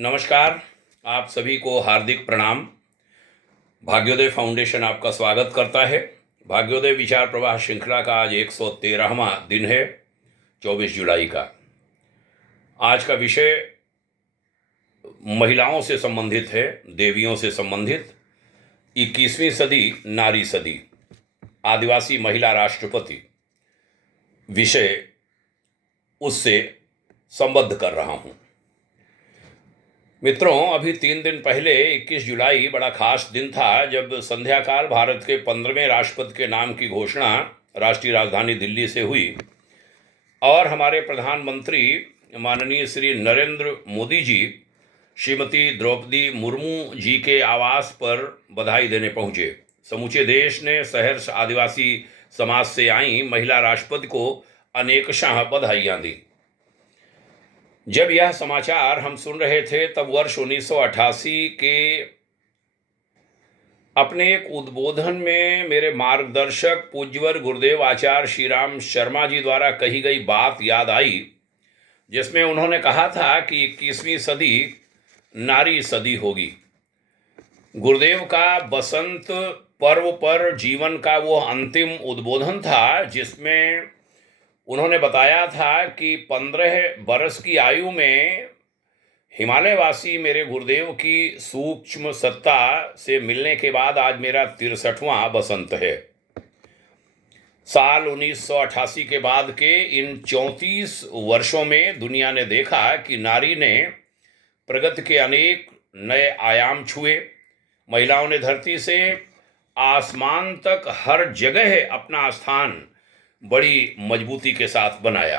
नमस्कार। आप सभी को हार्दिक प्रणाम। भाग्योदय फाउंडेशन आपका स्वागत करता है। भाग्योदय विचार प्रवाह श्रृंखला का आज 113वां दिन है, 24 जुलाई का। आज का विषय महिलाओं से संबंधित है, देवियों से संबंधित। 21वीं सदी नारी सदी, आदिवासी महिला राष्ट्रपति विषय उससे संबद्ध कर रहा हूं। मित्रों, अभी 3 दिन पहले 21 जुलाई बड़ा खास दिन था, जब संध्याकाल भारत के 15वें राष्ट्रपति के नाम की घोषणा राष्ट्रीय राजधानी दिल्ली से हुई और हमारे प्रधानमंत्री माननीय श्री नरेंद्र मोदी जी श्रीमती द्रौपदी मुर्मू जी के आवास पर बधाई देने पहुंचे। समूचे देश ने सहर्ष आदिवासी समाज से आई महिला राष्ट्रपति को अनेकशः बधाइयां दी। जब यह समाचार हम सुन रहे थे तब वर्ष 1988 के अपने एक उद्बोधन में मेरे मार्गदर्शक पूज्यवर गुरुदेव आचार्य श्री राम शर्मा जी द्वारा कही गई बात याद आई, जिसमें उन्होंने कहा था कि 21वीं सदी नारी सदी होगी। गुरुदेव का बसंत पर्व पर जीवन का वो अंतिम उद्बोधन था, जिसमें उन्होंने बताया था कि 15 बरस की आयु में हिमालयवासी मेरे गुरुदेव की सूक्ष्म सत्ता से मिलने के बाद आज मेरा 63वां बसंत है। साल 1988 के बाद के इन 34 वर्षों में दुनिया ने देखा कि नारी ने प्रगति के अनेक नए आयाम छुए। महिलाओं ने धरती से आसमान तक हर जगह अपना स्थान बड़ी मजबूती के साथ बनाया।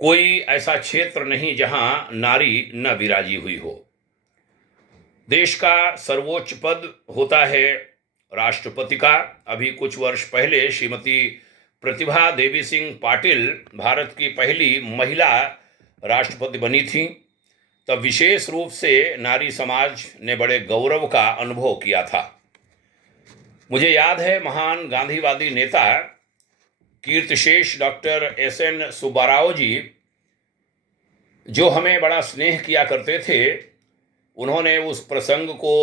कोई ऐसा क्षेत्र नहीं जहां नारी न विराजी हुई हो। देश का सर्वोच्च पद होता है राष्ट्रपति का। अभी कुछ वर्ष पहले श्रीमती प्रतिभा देवी सिंह पाटिल भारत की पहली महिला राष्ट्रपति बनी थी। तब विशेष रूप से नारी समाज ने बड़े गौरव का अनुभव किया था। मुझे याद है, महान गांधीवादी नेता कीर्तिशेष डॉक्टर एस.एन. सुब्बाराव जी, जो हमें बड़ा स्नेह किया करते थे, उन्होंने उस प्रसंग को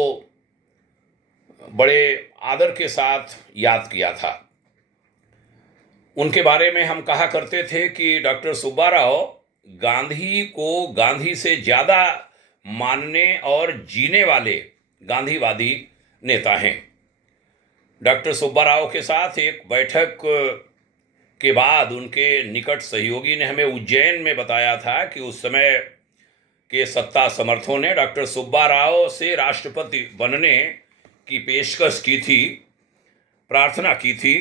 बड़े आदर के साथ याद किया था। उनके बारे में हम कहा करते थे कि डॉक्टर सुब्बाराव गांधी को गांधी से ज़्यादा मानने और जीने वाले गांधीवादी नेता हैं। डॉक्टर सुब्बाराव के साथ एक बैठक के बाद उनके निकट सहयोगी ने हमें उज्जैन में बताया था कि उस समय के सत्ता समर्थकों ने डॉक्टर सुब्बाराव से राष्ट्रपति बनने की पेशकश की थी, प्रार्थना की थी।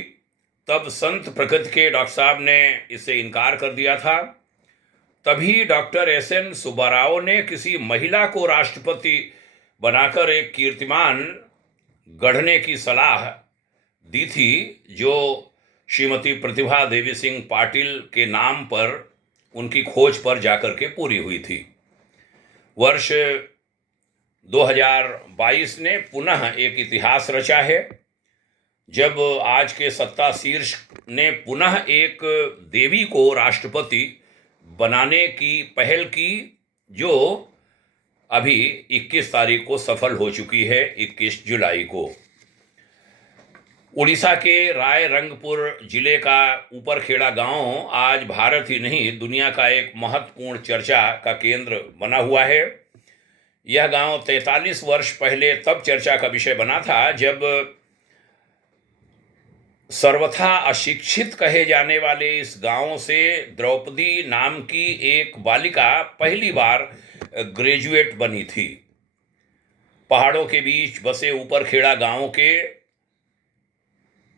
तब संत प्रकृति के डॉक्टर साहब ने इससे इनकार कर दिया था। तभी डॉक्टर एस.एन. सुब्बाराव ने किसी महिला को राष्ट्रपति बनाकर एक कीर्तिमान गढ़ने की सलाह दी थी, जो श्रीमती प्रतिभा देवी सिंह पाटिल के नाम पर उनकी खोज पर जाकर के पूरी हुई थी। वर्ष 2022 ने पुनः एक इतिहास रचा है, जब आज के सत्ता शीर्ष ने पुनः एक देवी को राष्ट्रपति बनाने की पहल की, जो अभी 21 तारीख को सफल हो चुकी है। 21 जुलाई को उड़ीसा के रायरंगपुर जिले का ऊपरखेड़ा गांव आज भारत ही नहीं दुनिया का एक महत्वपूर्ण चर्चा का केंद्र बना हुआ है। यह गांव 43 वर्ष पहले तब चर्चा का विषय बना था, जब सर्वथा अशिक्षित कहे जाने वाले इस गांव से द्रौपदी नाम की एक बालिका पहली बार ग्रेजुएट बनी थी। पहाड़ों के बीच बसे ऊपरखेड़ा गांव के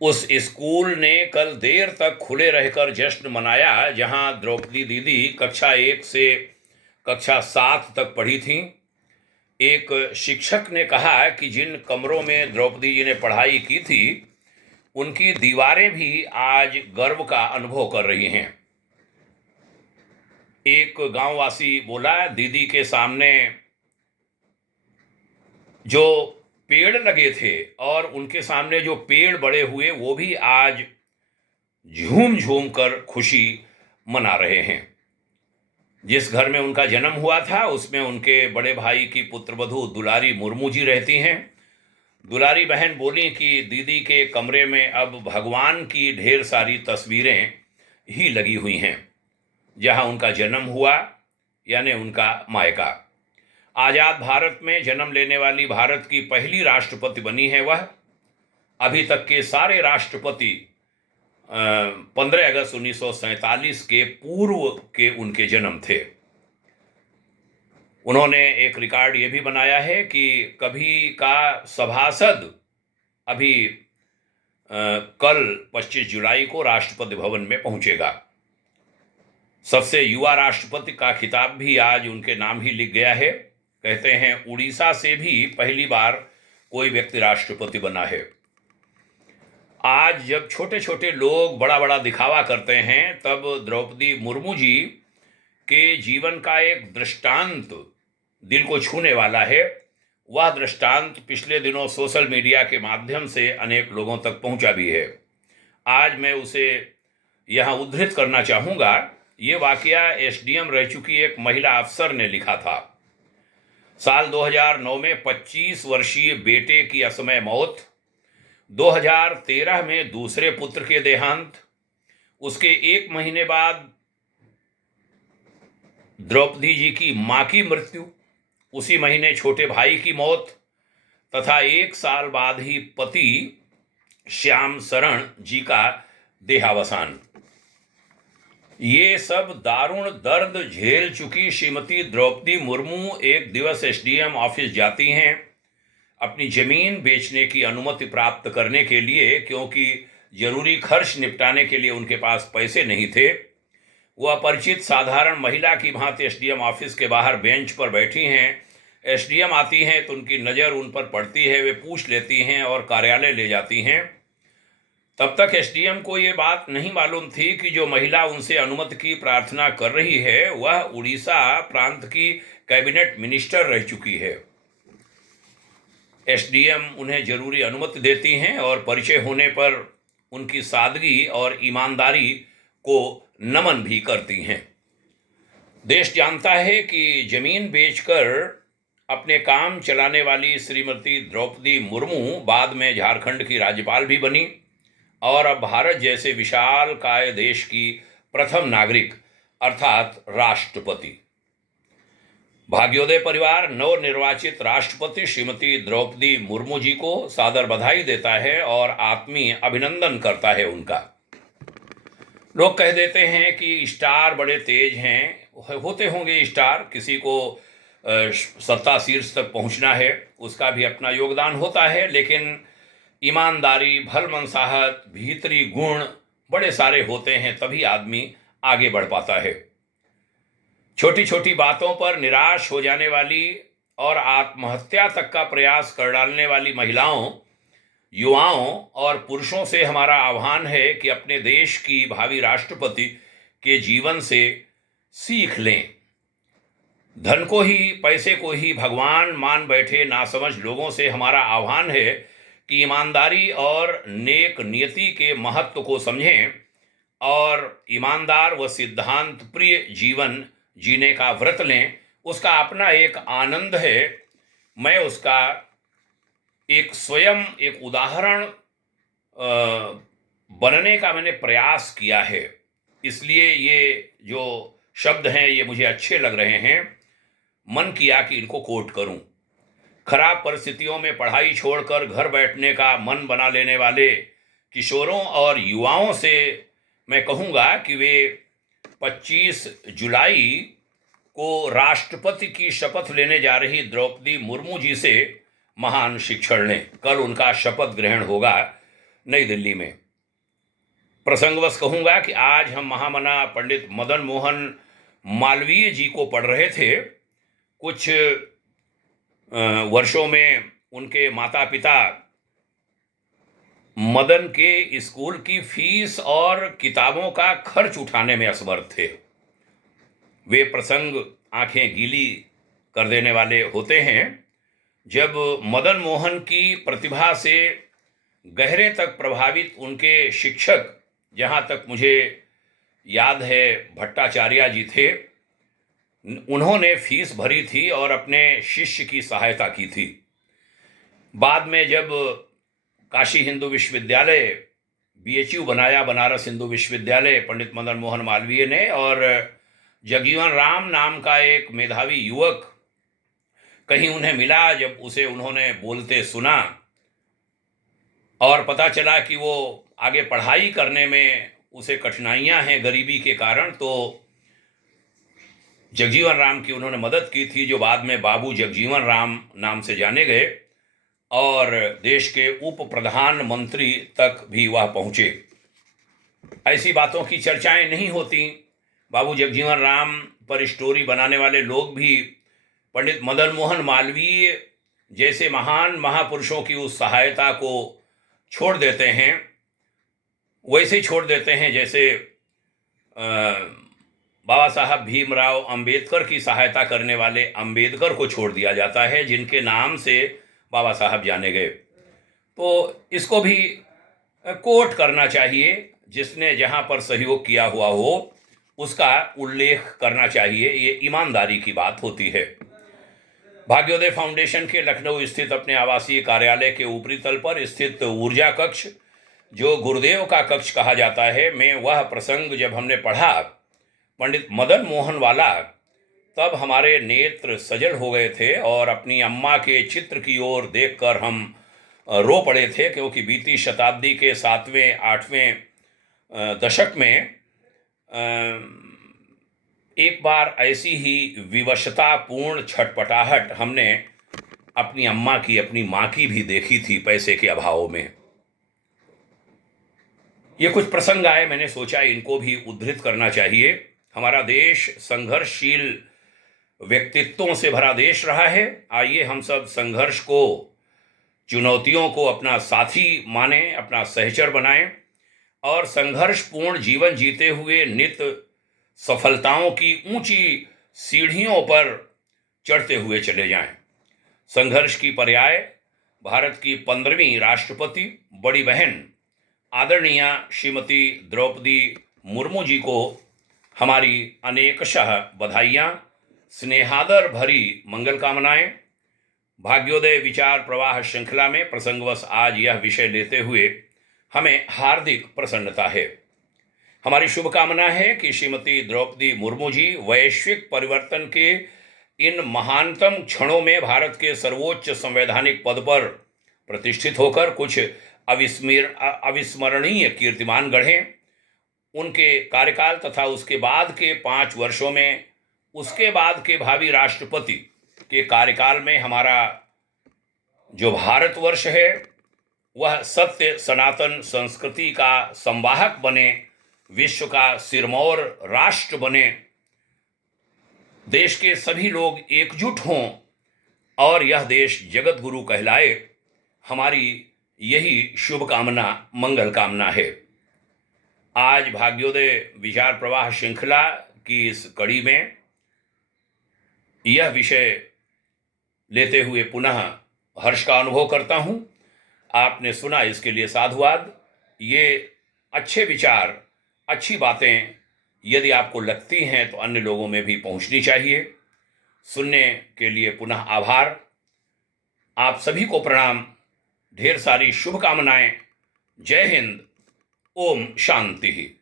उस स्कूल ने कल देर तक खुले रहकर जश्न मनाया, जहां द्रौपदी दीदी कक्षा 1 से कक्षा 7 तक पढ़ी थीं। एक शिक्षक ने कहा कि जिन कमरों में द्रौपदी जी ने पढ़ाई की थी, उनकी दीवारें भी आज गर्व का अनुभव कर रही हैं। एक गांववासी बोला, दीदी के सामने जो पेड़ लगे थे और उनके सामने जो पेड़ बड़े हुए, वो भी आज झूम झूम कर खुशी मना रहे हैं। जिस घर में उनका जन्म हुआ था उसमें उनके बड़े भाई की पुत्रवधू दुलारी मुर्मू जी रहती हैं। दुलारी बहन बोली कि दीदी के कमरे में अब भगवान की ढेर सारी तस्वीरें ही लगी हुई हैं, जहां उनका जन्म हुआ यानी उनका मायका। आज़ाद भारत में जन्म लेने वाली भारत की पहली राष्ट्रपति बनी है वह। अभी तक के सारे राष्ट्रपति 15 अगस्त 1947 के पूर्व के उनके जन्म थे। उन्होंने एक रिकॉर्ड ये भी बनाया है कि कभी का सभासद अभी कल 25 जुलाई को राष्ट्रपति भवन में पहुंचेगा। सबसे युवा राष्ट्रपति का खिताब भी आज उनके नाम ही लिख गया है। कहते हैं उड़ीसा से भी पहली बार कोई व्यक्ति राष्ट्रपति बना है। आज जब छोटे छोटे लोग बड़ा बड़ा दिखावा करते हैं, तब द्रौपदी मुर्मू जी के जीवन का एक दृष्टांत दिल को छूने वाला है। वह दृष्टांत पिछले दिनों सोशल मीडिया के माध्यम से अनेक लोगों तक पहुंचा भी है। आज मैं उसे यहाँ उद्धृत करना चाहूँगा। ये वाकया एसडीएम रह चुकी एक महिला अफसर ने लिखा था। साल 2009 में 25 वर्षीय बेटे की असमय मौत, 2013 में दूसरे पुत्र के देहांत, उसके 1 महीने बाद द्रौपदी जी की मां की मृत्यु, उसी महीने छोटे भाई की मौत तथा 1 साल बाद ही पति श्याम शरण जी का देहावसान। ये सब दारुण दर्द झेल चुकी श्रीमती द्रौपदी मुर्मू एक दिवस एसडीएम ऑफिस जाती हैं अपनी जमीन बेचने की अनुमति प्राप्त करने के लिए, क्योंकि जरूरी खर्च निपटाने के लिए उनके पास पैसे नहीं थे। वह अपरिचित साधारण महिला की भांति एसडीएम ऑफिस के बाहर बेंच पर बैठी हैं। एसडीएम आती हैं तो उनकी नज़र उन पर पड़ती है, वे पूछ लेती हैं और कार्यालय ले जाती हैं। तब तक एसडीएम को ये बात नहीं मालूम थी कि जो महिला उनसे अनुमति की प्रार्थना कर रही है वह उड़ीसा प्रांत की कैबिनेट मिनिस्टर रह चुकी है। एसडीएम उन्हें जरूरी अनुमति देती हैं और परिचय होने पर उनकी सादगी और ईमानदारी को नमन भी करती हैं। देश जानता है कि जमीन बेचकर अपने काम चलाने वाली श्रीमती द्रौपदी मुर्मू बाद में झारखंड की राज्यपाल भी बनी और अब भारत जैसे विशालकाय देश की प्रथम नागरिक अर्थात राष्ट्रपति। भाग्योदय परिवार नवनिर्वाचित राष्ट्रपति श्रीमती द्रौपदी मुर्मू जी को सादर बधाई देता है और आत्मीय अभिनंदन करता है उनका। लोग कह देते हैं कि स्टार बड़े तेज हैं, होते होंगे स्टार, किसी को सत्ता शीर्ष तक पहुंचना है, उसका भी अपना योगदान होता है, लेकिन ईमानदारी, भलमनसाहत, भीतरी गुण बड़े सारे होते हैं, तभी आदमी आगे बढ़ पाता है। छोटी छोटी बातों पर निराश हो जाने वाली और आत्महत्या तक का प्रयास कर डालने वाली महिलाओं, युवाओं और पुरुषों से हमारा आह्वान है कि अपने देश की भावी राष्ट्रपति के जीवन से सीख लें। धन को ही, पैसे को ही भगवान मान बैठे नासमझ लोगों से हमारा आह्वान है कि ईमानदारी और नेक नियति के महत्व को समझें और ईमानदार व सिद्धांत प्रिय जीवन जीने का व्रत लें। उसका अपना एक आनंद है। मैं उसका स्वयं एक उदाहरण बनने का मैंने प्रयास किया है, इसलिए ये जो शब्द हैं ये मुझे अच्छे लग रहे हैं। मन किया कि इनको कोट करूं। खराब परिस्थितियों में पढ़ाई छोड़कर घर बैठने का मन बना लेने वाले किशोरों और युवाओं से मैं कहूँगा कि वे 25 जुलाई को राष्ट्रपति की शपथ लेने जा रही द्रौपदी मुर्मू जी से महान शिक्षण लें। कल उनका शपथ ग्रहण होगा नई दिल्ली में। प्रसंगवश कहूँगा कि आज हम महामना पंडित मदन मोहन मालवीय जी को पढ़ रहे थे। कुछ वर्षों में उनके माता पिता मदन के स्कूल की फीस और किताबों का खर्च उठाने में असमर्थ थे। वे प्रसंग आंखें गीली कर देने वाले होते हैं। जब मदन मोहन की प्रतिभा से गहरे तक प्रभावित उनके शिक्षक, जहाँ तक मुझे याद है भट्टाचार्य जी थे, उन्होंने फीस भरी थी और अपने शिष्य की सहायता की थी। बाद में जब काशी हिंदू विश्वविद्यालय बीएचयू बनाया, बनारस हिंदू विश्वविद्यालय, पंडित मदन मोहन मालवीय ने, और जगजीवन राम नाम का एक मेधावी युवक कहीं उन्हें मिला, जब उसे उन्होंने बोलते सुना और पता चला कि वो आगे पढ़ाई करने में उसे कठिनाइयां हैं गरीबी के कारण, तो जगजीवन राम की उन्होंने मदद की थी, जो बाद में बाबू जगजीवन राम नाम से जाने गए और देश के उप प्रधानमंत्री तक भी वह पहुंचे। ऐसी बातों की चर्चाएं नहीं होती। बाबू जगजीवन राम पर स्टोरी बनाने वाले लोग भी पंडित मदन मोहन मालवीय जैसे महान महापुरुषों की उस सहायता को छोड़ देते हैं, वैसे ही छोड़ देते हैं जैसे बाबा साहब भीमराव अंबेडकर की सहायता करने वाले अंबेडकर को छोड़ दिया जाता है, जिनके नाम से बाबा साहब जाने गए। तो इसको भी कोट करना चाहिए, जिसने जहाँ पर सहयोग किया हुआ हो उसका उल्लेख करना चाहिए, ये ईमानदारी की बात होती है। भाग्योदय फाउंडेशन के लखनऊ स्थित अपने आवासीय कार्यालय के ऊपरी तल पर स्थित ऊर्जा कक्ष, जो गुरुदेव का कक्ष कहा जाता है, में वह प्रसंग जब हमने पढ़ा पंडित मदन मोहन वाला, तब हमारे नेत्र सजल हो गए थे और अपनी अम्मा के चित्र की ओर देखकर हम रो पड़े थे, क्योंकि बीती शताब्दी के 7वें 8वें दशक में एक बार ऐसी ही विवशतापूर्ण छटपटाहट हमने अपनी अम्मा की, अपनी माँ की भी देखी थी पैसे के अभाव में। ये कुछ प्रसंग आए, मैंने सोचा इनको भी उद्धृत करना चाहिए। हमारा देश संघर्षशील व्यक्तित्वों से भरा देश रहा है। आइए हम सब संघर्ष को, चुनौतियों को अपना साथी माने, अपना सहचर बनाएं और संघर्षपूर्ण जीवन जीते हुए नित्य सफलताओं की ऊंची सीढ़ियों पर चढ़ते हुए चले जाएं। संघर्ष की पर्याय भारत की 15वीं राष्ट्रपति बड़ी बहन आदरणीय श्रीमती द्रौपदी मुर्मू जी को हमारी अनेकशः बधाइयाँ, स्नेहादर भरी मंगल कामनाएं। भाग्योदय विचार प्रवाह श्रृंखला में प्रसंगवश आज यह विषय लेते हुए हमें हार्दिक प्रसन्नता है। हमारी शुभकामना है कि श्रीमती द्रौपदी मुर्मू जी वैश्विक परिवर्तन के इन महानतम क्षणों में भारत के सर्वोच्च संवैधानिक पद पर प्रतिष्ठित होकर कुछ अविस्मरणीय कीर्तिमान गढ़ें। उनके कार्यकाल तथा उसके बाद के 5 वर्षों में, उसके बाद के भावी राष्ट्रपति के कार्यकाल में हमारा जो भारतवर्ष है वह सत्य सनातन संस्कृति का संवाहक बने, विश्व का सिरमौर राष्ट्र बने, देश के सभी लोग एकजुट हों और यह देश जगत गुरु कहलाए। हमारी यही शुभकामना, मंगल कामना है। आज भाग्योदय विचार प्रवाह श्रृंखला की इस कड़ी में यह विषय लेते हुए पुनः हर्ष का अनुभव करता हूँ। आपने सुना, इसके लिए साधुवाद। ये अच्छे विचार, अच्छी बातें यदि आपको लगती हैं तो अन्य लोगों में भी पहुंचनी चाहिए। सुनने के लिए पुनः आभार। आप सभी को प्रणाम, ढेर सारी शुभकामनाएं। जय हिंद। ओम शांति।